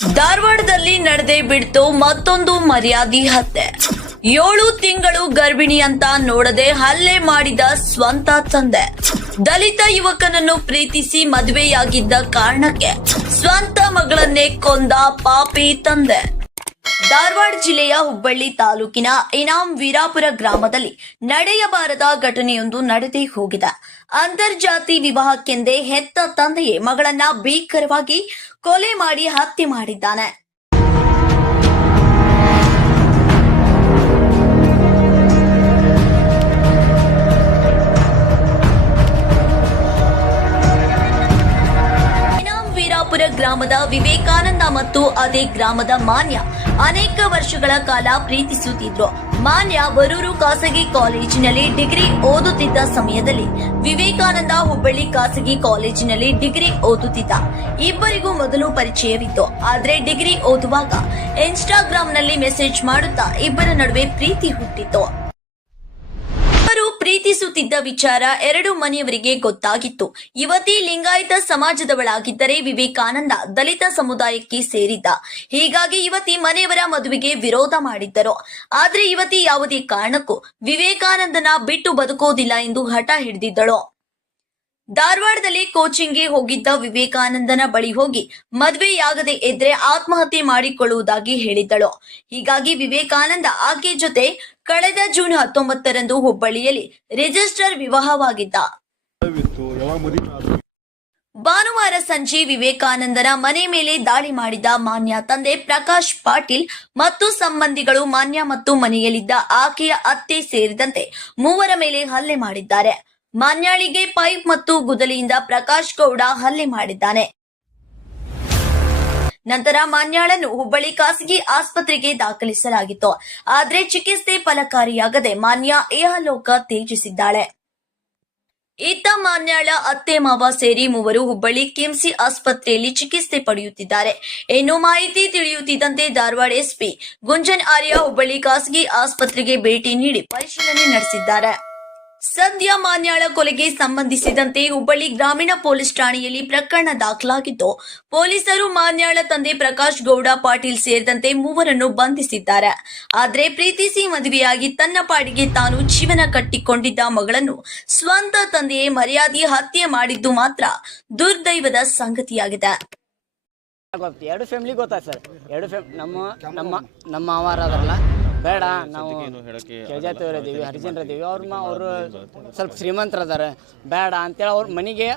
ಧಾರವಾಡದಲ್ಲಿ ನಡೆದೇ ಬಿಡ್ತು ಮತ್ತೊಂದು ಮರ್ಯಾದಿ ಹತ್ಯೆ. 7 ತಿಂಗಳು ಗರ್ಭಿಣಿ ಅಂತ ನೋಡದೆ ಹಲ್ಲೆ ಮಾಡಿದ ಸ್ವಂತ ತಂದೆ. ದಲಿತ ಯುವಕನನ್ನು ಪ್ರೀತಿಸಿ ಮದುವೆಯಾಗಿದ್ದ ಕಾರಣಕ್ಕೆ ಸ್ವಂತ ಮಗಳನ್ನೇ ಕೊಂದ ಪಾಪಿ ತಂದೆ. ಧಾರವಾಡ ಜಿಲ್ಲೆಯ ಹುಬ್ಬಳ್ಳಿ ತಾಲೂಕಿನ ಇನಾಂ ವೀರಾಪುರ ಗ್ರಾಮದಲ್ಲಿ ನಡೆಯಬಾರದ ಘಟನೆಯೊಂದು ನಡೆದೇ ಹೋಗಿದೆ. ಅಂತರ್ಜಾತಿ ವಿವಾಹಕ್ಕೆಂದೇ ಹೆತ್ತ ತಂದೆಯೇ ಮಗಳನ್ನ ಭೀಕರವಾಗಿ ಕೊಲೆ ಮಾಡಿ ಹತ್ಯೆ ಮಾಡಿದ್ದಾನೆ. ಗ್ರಾಮದ ವಿವೇಕಾನಂದ ಮತ್ತು ಅದೇ ಗ್ರಾಮದ ಮಾನ್ಯ ಅನೇಕ ವರ್ಷಗಳ ಕಾಲ ಪ್ರೀತಿಸುತ್ತಿದ್ರು. ಮಾನ್ಯ ವರೂರು ಖಾಸಗಿ ಕಾಲೇಜಿನಲ್ಲಿ ಡಿಗ್ರಿ ಓದುತ್ತಿದ್ದ ಸಮಯದಲ್ಲಿ ವಿವೇಕಾನಂದ ಹುಬ್ಬಳ್ಳಿ ಖಾಸಗಿ ಕಾಲೇಜಿನಲ್ಲಿ ಡಿಗ್ರಿ ಓದುತ್ತಿದ್ದ. ಇಬ್ಬರಿಗೂ ಮೊದಲು ಪರಿಚಯವಿತ್ತು. ಆದ್ರೆ ಡಿಗ್ರಿ ಓದುವಾಗ ಇನ್ಸ್ಟಾಗ್ರಾಂನಲ್ಲಿ ಮೆಸೇಜ್ ಮಾಡುತ್ತಾ ಇಬ್ಬರ ನಡುವೆ ಪ್ರೀತಿ ಹುಟ್ಟಿತ್ತು. ಪ್ರೀತಿಸುತ್ತಿದ್ದ ವಿಚಾರ ಎರಡು ಮನೆಯವರಿಗೆ ಗೊತ್ತಾಗಿತ್ತು. ಯುವತಿ ಲಿಂಗಾಯತ ಸಮಾಜದವಳಾಗಿದ್ದರೆ ವಿವೇಕಾನಂದ ದಲಿತ ಸಮುದಾಯಕ್ಕೆ ಸೇರಿದ್ದ. ಹೀಗಾಗಿ ಯುವತಿ ಮನೆಯವರ ಮದುವೆಗೆ ವಿರೋಧ ಮಾಡಿದ್ದರು. ಆದ್ರೆ ಯುವತಿ ಯಾವುದೇ ಕಾರಣಕ್ಕೂ ವಿವೇಕಾನಂದನ ಬಿಟ್ಟು ಬದುಕೋದಿಲ್ಲ ಎಂದು ಹಠ ಹಿಡಿದಿದ್ದಳು. ಧಾರವಾಡದಲ್ಲಿ ಕೋಚಿಂಗ್ಗೆ ಹೋಗಿದ್ದ ವಿವೇಕಾನಂದನ ಬಳಿ ಹೋಗಿ ಮದುವೆಯಾಗದೆ ಇದ್ರೆ ಆತ್ಮಹತ್ಯೆ ಮಾಡಿಕೊಳ್ಳುವುದಾಗಿ ಹೇಳಿದ್ದಳು. ಹೀಗಾಗಿ ವಿವೇಕಾನಂದ ಆಕೆ ಜೊತೆ ಕಳೆದ ಜೂನ್ 19ರಂದು ಹುಬ್ಬಳ್ಳಿಯಲ್ಲಿ ರಿಜಿಸ್ಟರ್ ವಿವಾಹವಾಗಿದ್ದ. ಭಾನುವಾರ ಸಂಜೆ ವಿವೇಕಾನಂದನ ಮನೆ ಮೇಲೆ ದಾಳಿ ಮಾಡಿದ ಮಾನ್ಯ ತಂದೆ ಪ್ರಕಾಶ್ ಪಾಟೀಲ್ ಮತ್ತು ಸಂಬಂಧಿಗಳು ಮಾನ್ಯ ಮತ್ತು ಮನೆಯಲ್ಲಿದ್ದ ಆಕೆಯ ಅತ್ತೆ ಸೇರಿದಂತೆ 3 ಮೇಲೆ ಹಲ್ಲೆ ಮಾಡಿದ್ದಾರೆ. ಮಾನ್ಯಾಳಿಗೆ ಪೈಪ್ ಮತ್ತು ಗುದಲಿಯಿಂದ ಪ್ರಕಾಶ್ ಗೌಡ ಹಲ್ಲೆ ಮಾಡಿದ್ದಾನೆ. ನಂತರ ಮಾನ್ಯಾಳನ್ನು ಹುಬ್ಬಳ್ಳಿ ಖಾಸಗಿ ಆಸ್ಪತ್ರೆಗೆ ದಾಖಲಿಸಲಾಗಿತ್ತು. ಆದ್ರೆ ಚಿಕಿತ್ಸೆ ಫಲಕಾರಿಯಾಗದೆ ಮಾನ್ಯ ಇಹಲೋಕ ತ್ಯಜಿಸಿದ್ದಾಳೆ. ಇತ್ತ ಮಾನ್ಯಾಳ ಅತ್ತೆ ಮಾವ ಸೇರಿ 3 ಹುಬ್ಬಳ್ಳಿ ಕಿಮ್ಸಿ ಆಸ್ಪತ್ರೆಯಲ್ಲಿ ಚಿಕಿತ್ಸೆ ಪಡೆಯುತ್ತಿದ್ದಾರೆ. ಇನ್ನು ಮಾಹಿತಿ ತಿಳಿಯುತ್ತಿದ್ದಂತೆ ಧಾರವಾಡ ಎಸ್ಪಿ ಗುಂಜನ್ ಆರ್ಯ ಹುಬ್ಬಳ್ಳಿ ಖಾಸಗಿ ಆಸ್ಪತ್ರೆಗೆ ಭೇಟಿ ನೀಡಿ ಪರಿಶೀಲನೆ ನಡೆಸಿದ್ದಾರೆ. ಸದ್ಯ ಮಾನ್ಯಾಳ ಕೊಲೆಗೆ ಸಂಬಂಧಿಸಿದಂತೆ ಹುಬ್ಬಳ್ಳಿ ಗ್ರಾಮೀಣ ಪೊಲೀಸ್ ಠಾಣೆಯಲ್ಲಿ ಪ್ರಕರಣ ದಾಖಲಾಗಿದ್ದು, ಪೊಲೀಸರು ಮಾನ್ಯಾಳ ತಂದೆ ಪ್ರಕಾಶ್ ಗೌಡ ಪಾಟೀಲ್ ಸೇರಿದಂತೆ 3ರನ್ನು ಬಂಧಿಸಿದ್ದಾರೆ. ಆದರೆ ಪ್ರೀತಿಸಿ ಮದುವೆಯಾಗಿ ತನ್ನ ಪಾಡಿಗೆ ತಾನು ಜೀವನ ಕಟ್ಟಿಕೊಂಡಿದ್ದ ಮಗಳನ್ನು ಸ್ವಂತ ತಂದೆಯೇ ಮರ್ಯಾದೆ ಹತ್ಯೆ ಮಾಡಿದ್ದು ಮಾತ್ರ ದುರ್ದೈವದ ಸಂಗತಿಯಾಗಿದೆ. ಎರಡು ಫ್ಯಾಮಿಲಿ ಗೊತ್ತಾಯ್ತು ಸರ್. ನಮ್ಮ ಮಾವಾರಲ್ಲ ಬೇಡ, ನಾವು ಕೆಳಜಾತಿಯವರಿದ್ದೀವಿ, ಹರಿಜನರಿದ್ದೀವಿ, ಅವರು ಸ್ವಲ್ಪ ಶ್ರೀಮಂತರದಾರೆ, ಬೇಡ ಅಂತೇಳಿ ಅವ್ರ ಮನೆಗೆ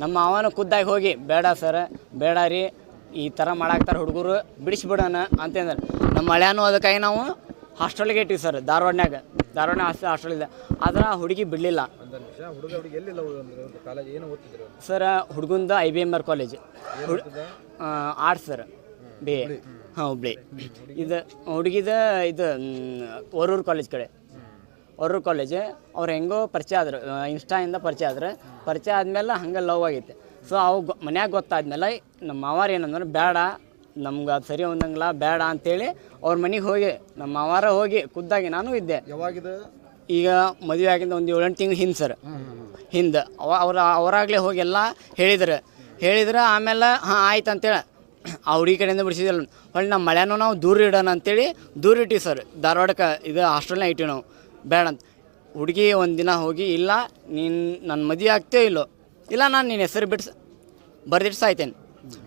ನಮ್ಮ ಮಾವನ ಖುದ್ದಾಗಿ ಹೋಗಿ ಬೇಡ ಸರ್, ಬೇಡ ರೀ, ಈ ಥರ ಮಾಡಾಕ್ತಾರೆ ಹುಡುಗರು, ಬಿಡಿಸ್ಬಿಡೋಣ ಅಂತಂದ್ರೆ ನಮ್ಮ ಹಳ್ಯಾನು ಅದಕ್ಕಾಗಿ ನಾವು ಹಾಸ್ಟೆಲ್ಗೆ ಇಟ್ಟಿವಿ ಸರ್. ಧಾರವಾಡ ಹಾಸ್ಟೆಲ್ ಇದೆ. ಆದ್ರೆ ಹುಡುಗಿ ಬಿಡಲಿಲ್ಲ ಸರ್. ಹುಡುಗಂದು IBMR college arts sir, BA. Hubli. ಇದು ಹುಡುಗಿದ ಇದು ವರೂರು ಕಾಲೇಜ್ ಕಡೆ, ವರೂರು ಕಾಲೇಜ್. ಅವ್ರು ಹೆಂಗೋ ಪರಿಚಯ ಆದ್ರು, ಇನ್ಸ್ಟಾಯಿಂದ ಪರಿಚಯ ಆದ್ಮೇಲೆ ಹಂಗೆ ಲವ್ ಆಗೈತೆ. ಸೊ ಅವು ಮನ್ಯಾಗ ಗೊತ್ತಾದ್ಮೇಲೆ ನಮ್ಮ ಮಾವಾರ ಏನಂದ್ರೆ ಬೇಡ, ನಮ್ಗೆ ಅದು ಸರಿ ಹೊಂದಂಗಿಲ್ಲ, ಬೇಡ ಅಂತೇಳಿ ಅವ್ರ ಮನೆಗೆ ಹೋಗಿ ನಮ್ಮ ಮಾವಾರ ಹೋಗಿ ಖುದ್ದಾಗಿ ನಾನು ಇದ್ದೆ. ಈಗ ಮದುವೆ ಆಗಿಂದ ಒಂದು 7-8 ತಿಂಗಳು ಹಿಂದೆ ಸರ್, ಹಿಂದೆ ಅವರಾಗಲೇ ಹೋಗಿ ಎಲ್ಲ ಹೇಳಿದ್ರೆ ಆಮೇಲೆ ಹಾಂ ಆಯ್ತು ಅಂತೇಳಿ ಆ ಹುಡುಗಿ ಕಡೆಯಿಂದ ಬಿಡಿಸಿದಿಲ್ಲ. ಹೊಳ್ಳಿ ನಮ್ಮ ಮಳೆನೂ ನಾವು ದೂರ ಇಡೋಣ ಅಂತೇಳಿ ದೂರ ಇಟ್ಟಿವಿ ಸರ್. ಧಾರವಾಡಕ್ಕೆ ಇದು ಹಾಸ್ಟೆಲ್ನಾಗ ಇಟ್ಟಿವಿ ನಾವು ಬೇಡ ಅಂತ. ಹುಡುಗಿ ಒಂದು ದಿನ ಹೋಗಿ ಇಲ್ಲ ನೀನು ನನ್ನ ಮದುವೆ ಆಗ್ತೇವೆ ಇಲ್ಲೋ, ಇಲ್ಲ ನಾನು ನಿನ್ನ ಹೆಸರು ಬರ್ದಿಟ್ಟು ಸಾಯ್ತೇನೆ,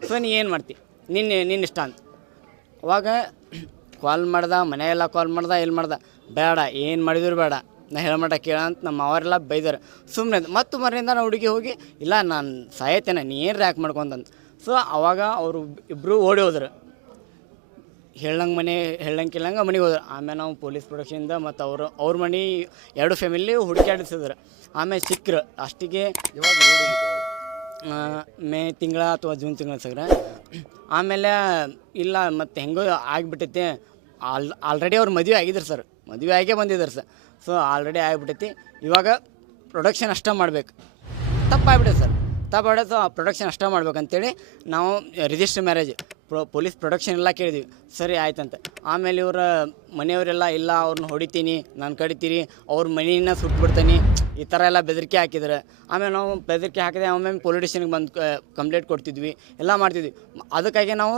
ಸೊ ನೀ ಏನು ಮಾಡ್ತಿ, ನಿನ್ನ ಇಷ್ಟ ಅಂತ. ಅವಾಗ ಕಾಲ್ ಮಾಡ್ದೆ, ಮನೆಯೆಲ್ಲ ಕಾಲ್ ಮಾಡ್ದೆ, ಬೇಡ, ಏನು ಮಾಡಿದ್ರು ಬೇಡ, ನಾ ಹೇಳಮಟ ಕೇಳ ಅಂತ ನಮ್ಮ ಅವರೆಲ್ಲ ಬೈದಾರೆ. ಸುಮ್ಮನೆ ಮತ್ತು ಮರೆಯಿಂದ ನಾವು ಹುಡುಗಿ ಹೋಗಿ ಇಲ್ಲ ನಾನು ಸಾಯ್ತೇನೆ, ನೀ ಏನು ರ್ಯಾಕ್ ಮಾಡ್ಕೊಂತಂತ. ಸೊ ಅವಾಗ ಅವರು ಇಬ್ಬರು ಓಡಿ ಹೋದ್ರು. ಹೇಳಂಗೆ ಮನೆಗೆ ಹೋದ್ರು. ಆಮೇಲೆ ನಾವು ಪೊಲೀಸ್ ಪ್ರೊಡಕ್ಷನಿಂದ ಮತ್ತು ಅವ್ರ ಮನೆ 2 ಫ್ಯಾಮಿಲಿ ಹುಡುಕಾಡಿಸಿದ್ರು. ಆಮೇಲೆ ಸಿಕ್ಕರು. ಅಷ್ಟಿಗೆ ಮೇ ತಿಂಗಳ ಅಥವಾ ಜೂನ್ ತಿಂಗಳ ಸಗ್ರ. ಆಮೇಲೆ ಇಲ್ಲ ಮತ್ತು ಹೆಂಗೋ ಆಗಿಬಿಟ್ಟೈತೆ. ಆಲ್ರೆಡಿ ಅವ್ರು ಮದುವೆ ಆಗಿದ್ರು ಸರ್, ಮದುವೆ ಆಗೇ ಬಂದಿದ್ದಾರೆ ಸರ್. So already ಆಗಿಬಿಟ್ಟೈತಿ. ಇವಾಗ ಪ್ರೊಡಕ್ಷನ್ ಅಷ್ಟೇ ಮಾಡಬೇಕು. ತಪ್ಪಾಗ್ಬಿಟ್ಟೈತೆ ಸರ್, ಸೊ ಪ್ರೊಡಕ್ಷನ್ ಅಷ್ಟೇ ಮಾಡ್ಬೇಕಂತೇಳಿ ನಾವು ರಿಜಿಸ್ಟರ್ ಮ್ಯಾರೇಜ್ ಪೊಲೀಸ್ ಪ್ರೊಡಕ್ಷನ್ ಎಲ್ಲ ಕೇಳಿದ್ವಿ. ಸರಿ ಆಯ್ತಂತ. ಆಮೇಲೆ ಇವರ ಮನೆಯವರೆಲ್ಲ ಇಲ್ಲ ಅವ್ರನ್ನ ಹೊಡಿತೀನಿ, ನಾನು ಕಡಿತೀರಿ, ಅವ್ರ ಮನೆಯನ್ನ ಸುಟ್ಬಿಡ್ತೀನಿ, ಈ ಥರ ಎಲ್ಲ ಬೆದರಿಕೆ ಹಾಕಿದ್ದಾರೆ. ಆಮೇಲೆ ನಾವು ಬೆದರಿಕೆ ಹಾಕಿದೆ. ಆಮೇಲೆ ಪೊಲಿಟಿಷನ್ಗೆ ಬಂದು ಕಂಪ್ಲೇಂಟ್ ಕೊಡ್ತಿದ್ವಿ, ಎಲ್ಲ ಮಾಡ್ತಿದ್ವಿ. ಅದಕ್ಕಾಗಿ ನಾವು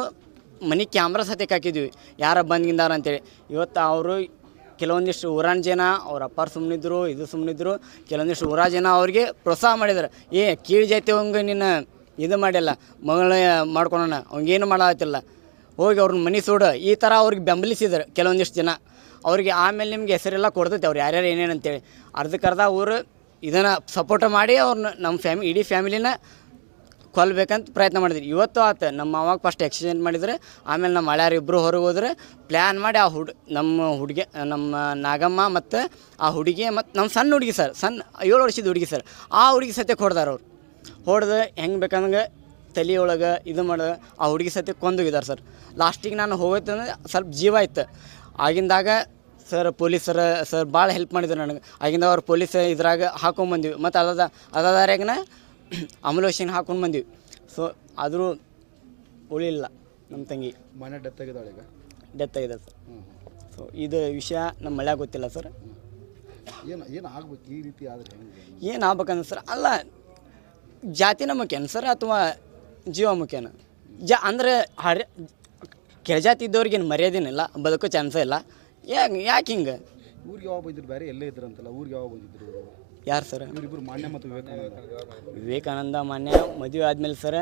ಮನೆ ಕ್ಯಾಮ್ರಾ ಸತ್ಯಕ್ಕೆ ಹಾಕಿದ್ವಿ ಯಾರ ಬಂದಿಂದಾರ ಅಂತೇಳಿ. ಇವತ್ತು ಅವರು ಕೆಲವೊಂದಿಷ್ಟು ಊರಾನ ಜನ ಅವ್ರ ಅಪ್ಪಾರು ಸುಮ್ಮನಿದ್ರು, ಇದು ಸುಮ್ಮನಿದ್ರು. ಕೆಲವೊಂದಿಷ್ಟು ಊರ ಜನ ಅವ್ರಿಗೆ ಪ್ರೋತ್ಸಾಹ ಮಾಡಿದ್ದಾರೆ. ಕೀಳು ಜಾತಿ ಅವಂಗೆ ನೀನು ಇದು ಮಾಡಿಲ್ಲ, ಮಗಳ ಮಾಡ್ಕೊಳೋಣ, ಅವಂಗೇನು ಮಾಡತ್ತಿಲ್ಲ, ಹೋಗಿ ಅವ್ರನ್ನ ಮನೆ ಸೂಡು, ಈ ಥರ ಅವ್ರಿಗೆ ಬೆಂಬಲಿಸಿದ್ದಾರೆ ಕೆಲವೊಂದಿಷ್ಟು ಜನ. ಅವ್ರಿಗೆ ಆಮೇಲೆ ನಿಮ್ಗೆ ಹೆಸರೆಲ್ಲ ಕೊಡ್ತೈತೆ ಅವ್ರು ಯಾರ್ಯಾರು ಏನೇನು ಅಂತೇಳಿ. ಅರ್ಧಕ್ಕರ್ಧ ಅವರು ಇದನ್ನು ಸಪೋರ್ಟ್ ಮಾಡಿ ಅವ್ರನ್ನ ನಮ್ಮ ಇಡೀ ಫ್ಯಾಮಿಲಿನ ಕೊಲ್ಲಬೇಕಂತ ಪ್ರಯತ್ನ ಮಾಡಿದ್ರಿ. ಇವತ್ತು ಆತ ನಮ್ಮ ಅವಾಗ ಫಸ್ಟ್ ಎಕ್ಸಿಡೆಂಟ್ ಮಾಡಿದರೆ, ಆಮೇಲೆ ನಮ್ಮ ಹಳ್ಯಾರು ಇಬ್ಬರು ಹೊರಗೆ ಹೋದ್ರೆ ಪ್ಲ್ಯಾನ್ ಮಾಡಿ ನಮ್ಮ ಹುಡುಗಿ, ನಮ್ಮ ನಾಗಮ್ಮ ಮತ್ತು ಆ ಹುಡುಗಿ ಮತ್ತು ನಮ್ಮ ಸಣ್ಣ ಹುಡುಗಿ ಸರ್, ಸಣ್ಣ 7 ವರ್ಷದ ಹುಡುಗಿ ಸರ್, ಆ ಹುಡುಗಿ ಸತ್ಯಕ್ಕೆ ಹೊಡೆದಾರ ಅವ್ರು. ಹೊಡೆದು ಹೆಂಗೆ ಬೇಕಂದಂಗೆ ತಲೆಯೊಳಗೆ ಇದು ಮಾಡೋದು ಆ ಹುಡುಗಿ ಸತ್ಯಕ್ಕೆ ಕೊಂದೋಗಿದ್ದಾರೆ ಸರ್. ಲಾಸ್ಟಿಗೆ ನಾನು ಹೋಗೋತ್ತಂದ್ರೆ ಸ್ವಲ್ಪ ಜೀವ ಇತ್ತು. ಆಗಿಂದಾಗ ಸರ್ ಪೊಲೀಸರ ಸರ್ ಭಾಳ ಹೆಲ್ಪ್ ಮಾಡಿದ್ರು ನನಗೆ. ಆಗಿಂದ ಅವ್ರು ಪೊಲೀಸ್ ಇದ್ರಾಗ ಹಾಕೊಂಡ್ಬಂದಿವಿ. ಮತ್ತು ಅದಾದಾರ್ಯಾಗನ ಅಮಲೋಷನ್ ಹಾಕೊಂಡು ಬಂದೀವಿ. ಸೊ ಆದರೂ ಉಳಿಲ್ಲ ನಮ್ಮ ತಂಗಿ. ಮನೆ ಡೆತ್ ಆಗಿದ್ದಾಳೆ ಈಗ? ಡೆತ್ ಆಗಿದೆ ಸರ್. ಸೊ ಇದು ವಿಷಯ ನಮ್ಮ ಮಳ್ಯಾಗ ಗೊತ್ತಿಲ್ಲ ಸರ್. ಏನು ಆಗ್ಬೇಕು ಈ ರೀತಿ ಆದರೆ ಹೆಂಗೆ? ಏನು ಆಗ್ಬೇಕಂದ್ರೆ ಸರ್, ಅಲ್ಲ ಜಾತಿನ ಮುಖ್ಯನ ಸರ್ ಅಥವಾ ಜೀವ ಮುಖ್ಯನ? ಅಂದರೆ ಕೆಳಜಾತಿ ಇದ್ದವ್ರಿಗೇನು ಮರ್ಯಾದೆನಿಲ್ಲ, ಬದುಕೋ ಚಾನ್ಸೇ ಇಲ್ಲ. ಯಾಕೆ ಹಿಂಗೆ? ಊರಿಗೆ ಯಾವಾಗ ಬಂದಿದ್ರು? ಬೇರೆ ಎಲ್ಲೇ ಇದ್ರಂತಲ್ಲ, ಊರಿಗೆ ಯಾವಾಗ ಬಂದಿದ್ರು? ಯಾರು ಸರ್? ಇವರಿಬ್ಬರು ಮಾನ್ಯ ಮತ್ತು ವಿವೇಕಾನಂದ ಮಾನ್ಯ ಮದುವೆ ಆದಮೇಲೆ ಸರ್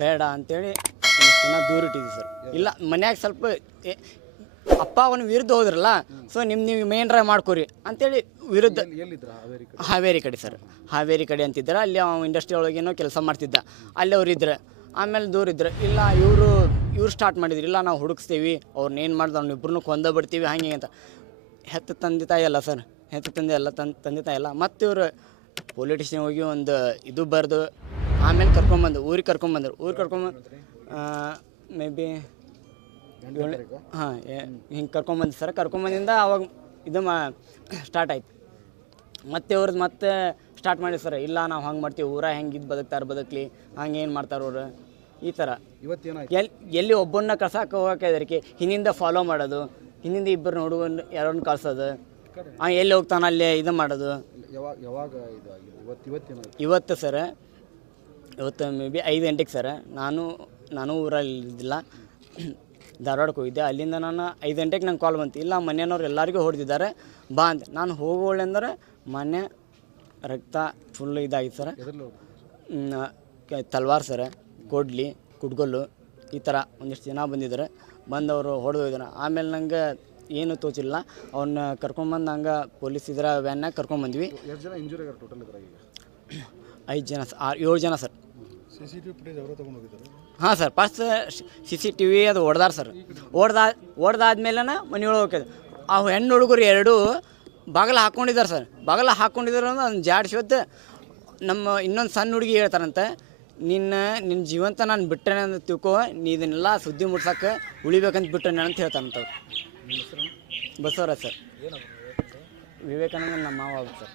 ಬೇಡ ಅಂಥೇಳಿ ದಿನ ದೂರ ಇಟ್ಟಿದ್ವಿ ಸರ್. ಇಲ್ಲ ಮನ್ಯಾಗ ಸ್ವಲ್ಪ ಅಪ್ಪ ಅವನ ವಿರುದ್ಧ ಹೋದ್ರಲ್ಲ, ಸೊ ನೀವು ಮೇನ್ ಡ್ರೈವ್ ಮಾಡ್ಕೊರಿ ಅಂತೇಳಿ ವಿರುದ್ಧ. ಹಾವೇರಿ ಕಡೆ ಸರ್, ಹಾವೇರಿ ಕಡೆ ಅಂತಿದ್ದಾರೆ. ಅಲ್ಲಿ ಅವ ಇಂಡಸ್ಟ್ರಿ ಒಳಗೇನೋ ಕೆಲಸ ಮಾಡ್ತಿದ್ದ, ಅಲ್ಲಿ ಅವ್ರು ಇದ್ರೆ. ಆಮೇಲೆ ದೂರ ಇದ್ರೆ ಇಲ್ಲ ಇವ್ರು ಸ್ಟಾರ್ಟ್ ಮಾಡಿದ್ರು, ಇಲ್ಲ ನಾವು ಹುಡುಕ್ಸ್ತೀವಿ, ಅವ್ರನ್ನ ಏನು ಮಾಡ್ದು ಅವ್ನಿಬ್ರು ಕೊಂದ ಬಿಡ್ತೀವಿ ಹಂಗೆ ಅಂತ. ಹೆತ್ತ ತಂದೆ ತಾಯಿ ಅಲ್ಲ ಸರ್, ಹೆತ್ತ ತಂದೆ ಅಲ್ಲ, ತಂದೆ ತಾಯಿ ಅಲ್ಲ. ಮತ್ತು ಇವರು ಪೊಲಿಟಿಷಿಯನ್ ಹೋಗಿ ಒಂದು ಇದು ಬರೆದು ಆಮೇಲೆ ಊರಿಗೆ ಕರ್ಕೊಂಬಂದ್ರು. ಮೇ ಬಿ ಹಾಂ ಹಿಂಗೆ ಕರ್ಕೊಂಬಂದು ಸರ್. ಕರ್ಕೊಂಬಂದಿಂದ ಅವಾಗ ಇದು ಸ್ಟಾರ್ಟ್ ಆಯ್ತು. ಮತ್ತೆ ಅವ್ರದ್ದು ಮತ್ತೆ ಸ್ಟಾರ್ಟ್ ಮಾಡಿ ಸರ್, ಇಲ್ಲ ನಾವು ಹಂಗೆ ಮಾಡ್ತೀವಿ, ಊರ ಹೆಂಗೆ ಬದುಕಲಿ, ಹಂಗೆ ಏನು ಮಾಡ್ತಾರೆ ಅವ್ರು ಈ ಥರ. ಎಲ್ಲಿ ಒಬ್ಬನ್ನ ಕಳ್ಸಕ್ಕೆ ಹೋಗೋಕೆ ಇದಕ್ಕೆ ಹಿಂದಿಂದ ಫಾಲೋ ಮಾಡೋದು, ಹಿಂದಿಂದ ಇಬ್ಬರು ಹುಡುಗನ ಯಾರನ್ನ ಕಳ್ಸೋದು, ಎಲ್ಲಿ ಹೋಗ್ತಾನೆ ಅಲ್ಲೇ ಇದು ಮಾಡೋದು. ಇವತ್ತು ಸರ್, ಇವತ್ತು ಮೇ ಬಿ 5 ಗಂಟೆಗೆ ಸರ್, ನಾನು ಊರಲ್ಲಿ ಇದ್ದಿಲ್ಲ, ಧಾರವಾಡಕ್ಕೆ ಹೋಗಿದ್ದೆ. ಅಲ್ಲಿಂದ ನಾನು 5 ಗಂಟೆಗೆ ನಂಗೆ ಕಾಲ್ ಬಂತು, ಇಲ್ಲ ಮನೆಯವ್ರು ಎಲ್ಲರಿಗೂ ಹೊಡೆದಿದ್ದಾರೆ ಬಾ ಅಂತ. ನಾನು ಹೋಗೋಳೆ ಅಂದ್ರೆ ಮನೆ ರಕ್ತ ಫುಲ್ ಇದಾಗಿತ್ತು ಸರ್. ತಲ್ವಾರ್ ಸರ್, ಕೊಡ್ಲಿ, ಕುಡ್ಗೊಲ್ಲು, ಈ ಥರ ಒಂದಿಷ್ಟು ಜನ ಬಂದಿದ್ದಾರೆ. ಬಂದವರು ಹೊಡೆದು ಹೋಗಿದ್ದಾರೆ. ಆಮೇಲೆ ನಂಗೆ ಏನು ತೋಚಿಲ್ಲ, ಅವನ್ನ ಕರ್ಕೊಂಬಂದು ಹಂಗೆ ಪೊಲೀಸ್ ಇದರ ವ್ಯಾನ್ನಾಗ ಕರ್ಕೊಂಬಂದ್ವಿ. 5 ಜನ 7 ಜನ ಸರ್. ಹಾಂ ಸರ್, ಫಸ್ಟ್ CCTV ಅದು ಹೊಡೆದಾರ ಸರ್. ಹೊಡೆದಾದ್ಮೇಲೆ ಮನೆಯೊಳಗೆ ಹೋಗ್ಯದ. ಆ ಹೆಣ್ಣು ಹುಡುಗರು 2 ಬಾಗಿಲ ಹಾಕ್ಕೊಂಡಿದ್ದಾರೆ ಸರ್. ಬಾಗಿಲ ಹಾಕ್ಕೊಂಡಿದ್ದಾರೆ ಅಂದ್ರೆ ಅದನ್ನ ಜಾಡಿಸೋದು. ನಮ್ಮ ಇನ್ನೊಂದು ಸಣ್ಣ ಹುಡುಗಿ ಹೇಳ್ತಾರಂತೆ, ನಿನ್ನ ಜೀವಂತ ನಾನು ಬಿಟ್ಟೇನೆ ಅಂತ ತಿಳ್ಕೊ, ನೀ ಇದನ್ನೆಲ್ಲ ಸುದ್ದಿ ಮುಡ್ಸಕ್ಕೆ ಉಳಿಬೇಕಂತ ಬಿಟ್ಟೇನೆ ಅಂತ ಹೇಳ್ತಾರಂತವ್ರು. ಬಸವರಾಜ್ ಸರ್, ವಿವೇಕಾನಂದ ನಮ್ಮ ಮಾವ ಸರ್.